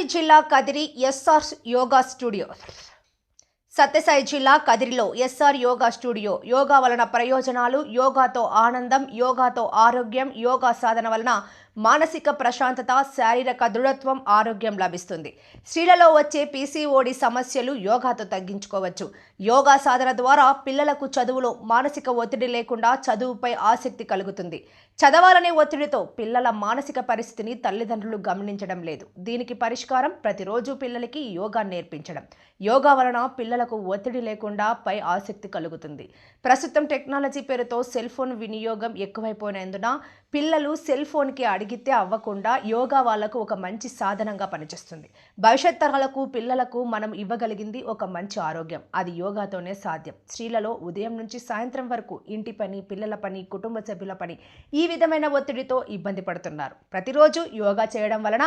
సత్యసాయి జిల్లా Kadiri SR yoga studio. Sathya Sai జిల్లా కదిరిలో ఎస్ఆర్ యోగా స్టూడియో. యోగా వలన ప్రయోజనాలు యోగాతో ఆనందం యోగాతో ఆరోగ్యం యోగా సాధన వలన మానసిక ప్రశాంతత శారీరక దృఢత్వం ఆరోగ్యం లభిస్తుంది. స్త్రీలలో వచ్చే పీసీఓడి సమస్యలు యోగాతో తగ్గించుకోవచ్చు. యోగా సాధన ద్వారా పిల్లలకు చదువులో మానసిక ఒత్తిడి లేకుండా చదువుపై ఆసక్తి కలుగుతుంది. చదవాలనే ఒత్తిడితో పిల్లల మానసిక పరిస్థితిని తల్లిదండ్రులు గమనించడం లేదు. దీనికి పరిష్కారం ప్రతిరోజు పిల్లలకి యోగా నేర్పించడం. యోగా వలన పిల్లలకు ఒత్తిడి లేకుండా పై ఆసక్తి కలుగుతుంది. ప్రస్తుతం టెక్నాలజీ పేరుతో సెల్ ఫోన్ వినియోగం ఎక్కువైపోయినందున పిల్లలు సెల్ ఫోన్కి అడిగి అడిగితే అవ్వకుండా యోగా వాళ్ళకు ఒక మంచి సాధనంగా పనిచేస్తుంది. భవిష్యత్ తరాలకు పిల్లలకు మనం ఇవ్వగలిగింది ఒక మంచి ఆరోగ్యం. అది యోగాతోనే సాధ్యం. స్త్రీలలో ఉదయం నుంచి సాయంత్రం వరకు ఇంటి పని పిల్లల పని కుటుంబ సభ్యుల పని ఈ విధమైన ఒత్తిడితో ఇబ్బంది పడుతున్నారు. ప్రతిరోజు యోగా చేయడం వలన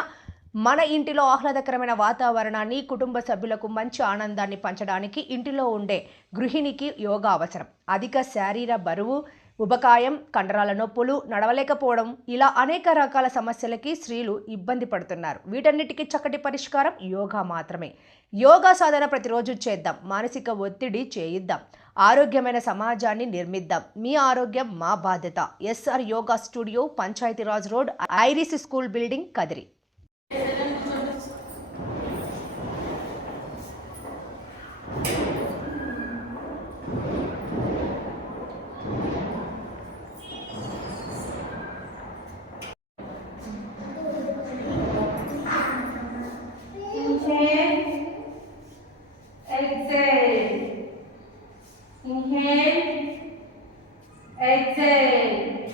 మన ఇంటిలో ఆహ్లాదకరమైన వాతావరణాన్ని కుటుంబ సభ్యులకు మంచి ఆనందాన్ని పంచడానికి ఇంటిలో ఉండే గృహిణికి యోగా అవసరం. అధిక శారీర బరువు ఉబకాయం కండరాల నొప్పులు నడవలేకపోవడం ఇలా అనేక రకాల సమస్యలకి స్త్రీలు ఇబ్బంది పడుతున్నారు. వీటన్నిటికీ చక్కటి పరిష్కారం యోగా మాత్రమే. యోగా సాధన ప్రతిరోజు చేద్దాం. మానసిక ఒత్తిడి చేయిద్దాం. ఆరోగ్యమైన సమాజాన్ని నిర్మిద్దాం. మీ ఆరోగ్యం మా బాధ్యత. SR yoga studio Panchayatiraj road Iris school building Kadiri. Inhale, exhale.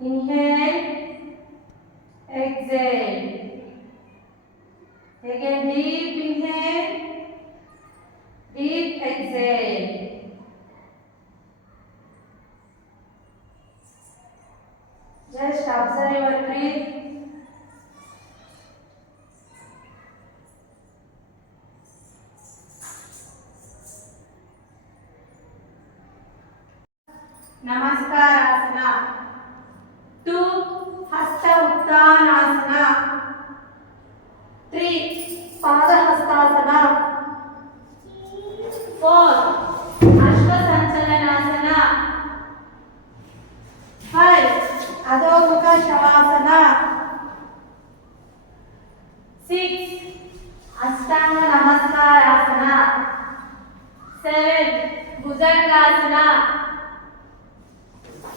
Inhale, exhale. Again, deep inhale, deep exhale. Just observe your breath. Namaskarasana. Two Hasta Uttanasana three Padahastasana. Four Ashwa Sanchalanasana five Adhomukha Shavasana six Ashtanga Namaskarasana seven Bhujangasana.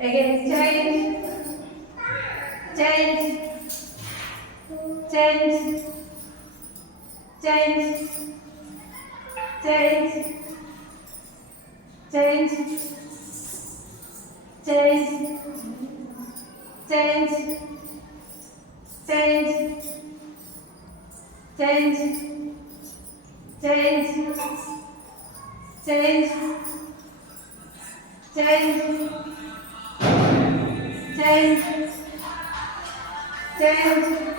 Again, change, change, change, change, change, change, change, change, change, change, change, change, change. Change, change,